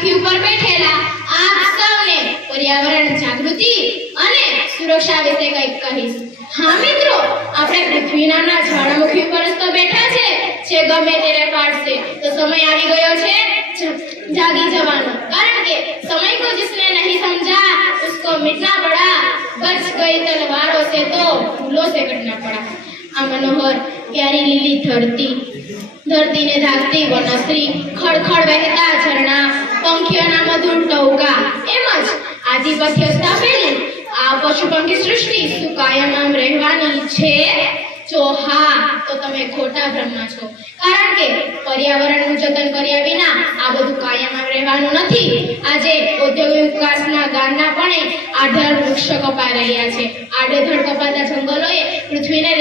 જ્વાળામુખી ઉપર બેઠેલા આપ સૌને પર્યાવરણ જાગૃતિ અને સુરક્ષા વિશે કંઈક કહીશ હા મિત્રો આપણે પૃથ્વીના જ્વાળામુખી ઉપર જ તો બેઠા છે જે ગમે તેને પાડશે તો સમય આવી ગયો છે જ- જાગી જવાનો કારણ કે સમય को जिसने नहीं समझा उसको मिटना पड़ा बच गई तलवारों से तो फूलों से कटना पड़ा આ મનોહર પ્યારી લીલી ધરતી ધરતીને ઢાંકતી વનશ્રી ખળખળ વહેતા ઝરણા પંખીઓના મધુર ટોકા એમ જ આધિપત્ય સ્થાપેલી આ પશુ પંખી સૃષ્ટિ શું કાયમ આમ રહેવાની છે. જો હા, તો તમે ખોટા ભ્રમમાં છો. કારણ કે પર્યાવરણનું જતન કર્યા વિના આ બધું કાયમ આમ રહેવાનું નથી. આજે ઔદ્યોગિક વિકાસના ગાંડાપણે આધાર વૃક્ષો કપાઈ રહ્યા છે. આડેધડ કપાતા જંગલોએ પૃથ્વીને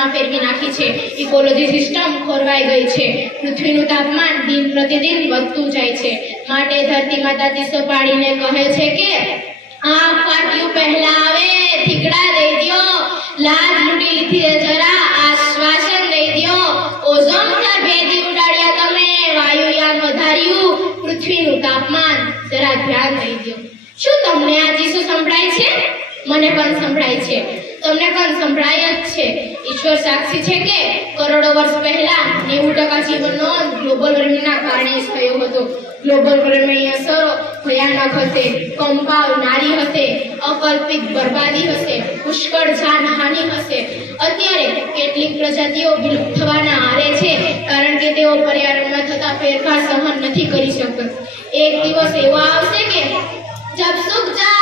રેગિસ્તાનમાં ફેરવી નાખી છે. ઇકોલોજી સિસ્ટમ ખોરવાઈ ગઈ છે. પૃથ્વીનું તાપમાન દિન પ્રતિદિન વધતું જાય છે. માટે ધરતી માતા ચીસો પાડીને કહે છે કે, આ ફાટ્યું પહેલા આવે ઠીકડા દઈ દ્યો. લાજ લૂટી લીધી જરા. આશ્વાસન દઈ દ્યો. ઓઝોન પર ભેદી ઉડાડ્યા તમે. વાયુયાન વધાર્યું. પૃથ્વીનું તાપમાન જરા ધ્યાન દઈ દ્યો. શું તમને આ ચીસો સંભળાય છે? મને પણ સંભળાય છે. તમને પણ સંભળાય જ છે. ઈશ્વર સાક્ષી છે કે કરોડો વર્ષ પહેલા નેવું ટકા જીવનનો ગ્લોબલ વોર્મિંગના કારણે થયો હતો. ગ્લોબલ વોર્મિંગની અસરો ભયાનક હશે કંપાવ નારી હશે, અકલ્પિત બરબાદી હશે, પુષ્કળ જાનહાનિ હશે. અત્યારે કેટલીક પ્રજાતિઓ વિલુપ્ત થવાના આરે છે કારણ કે તેઓ પર્યાવરણમાં થતા ફેરફાર સહન નથી કરી શકતા. એક દિવસ એવો આવશે કે જબ સુખ જા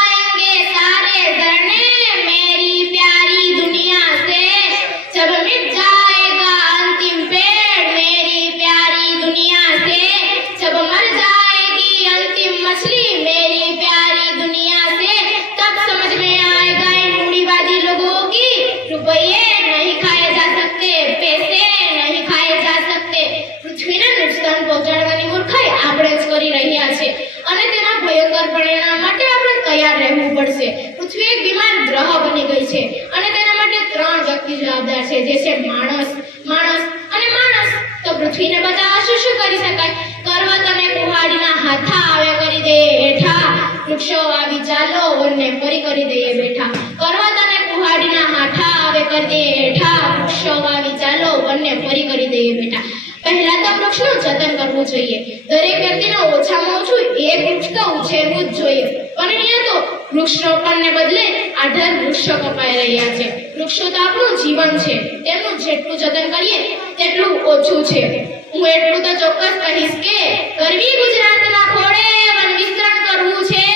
છે. અને તેના માટે ત્રણ વ્યક્તિ જવાબદાર છે, જે છે માણસ. માણસ અને માણસ. તો પૃથ્વીને બચાવવા શું શું કરી શકાય? પર્વત અને કુહાડીના હાથા આવે કરી દે, હેઠા વૃક્ષો આવી ચાલો, વનને ફરી કરી દઈએ બેઠા. પર્વત અને કુહાડીના હાથા આવે કરી દે, હેઠા વૃક્ષો આવી ચાલો, વનને ફરી કરી દઈએ બેઠા. પહેલા તો વૃક્ષનું જતન કરવું જોઈએ. દરેક વ્યક્તિને ઓછામાં ઓછું એક વૃક્ષ તો ઉછેરવું જ જોઈએ પણ અહીંયા તો વૃક્ષરોપણને બદલે આધાર વૃક્ષો કપાઈ રહ્યા છે. વૃક્ષો તો આપણું જીવન છે. તેનું જેટલું જતન કરીએ, તેટલું ઓછું છે. હું એટલું તો ચોક્કસ કહીશ કે ગરવી ગુજરાતના ખોળે વન વિસ્તરણ કરવું છે.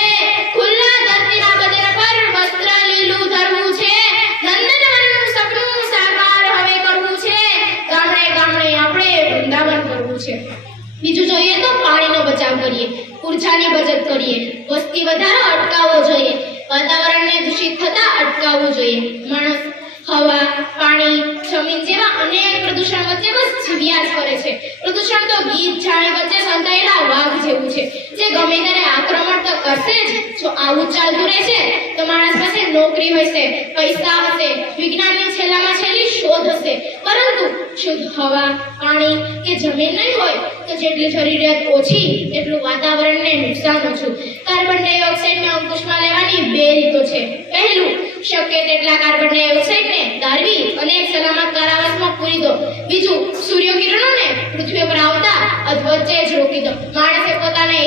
ખુલ્લા ધરતીના બદલ પર વસ્ત્ર લીલું ધરવું છે. નંદનવનનું સપનું સાકાર હવે કરવું છે. ગામડે ગામડે આપણે વૃંદાવન કરવું છે. બીજું જોઈએ તો પાણીનો બચાવ કરીએ, ઉર્જાની બચત કરીએ, વસ્તી વધારો અટકાવવો જોઈએ, વાતાવરણને દૂષિત થતા અટકાવવું જોઈએ. માણસ હવા, પાણી, જમીન જેવા અનેક પ્રદૂષણ વચ્ચે બસ જીવ્યા કરે છે. પ્રદૂષણ તો ગીત, જાણે વચ્ચે સંતાયેલા વાઘ જેવું છે. જે ગમે ત્યારે આક્રમણ તો કરશે જ. જો આવું ચાલતું રહેશે, તો માણસ પાસે નોકરી હશે, પૈસા હશે, વિજ્ઞાનની છેલ્લામાં છેલ્લી શોધ હશે. શુદ્ધ હવા, પાણી કે જમીન નહીં હોય તો જેટલી જરૂરિયાત ઓછી, એટલું વાતાવરણને નુકસાન ઓછું. કાર્બન ડાયોક્સાઇડને અંકુશમાં લેવાની બે રીતો છે. પહેલું, શક્ય તેટલા કાર્બન ડાયોક્સાઇડને ગાળવી અને એક સલામત કારાવાસમાં પૂરી દો. બીજું, સૂર્યકિરણોને પૃથ્વી પર આવતા અધવચ્ચે જ રોકી દો. માણસે પોતાના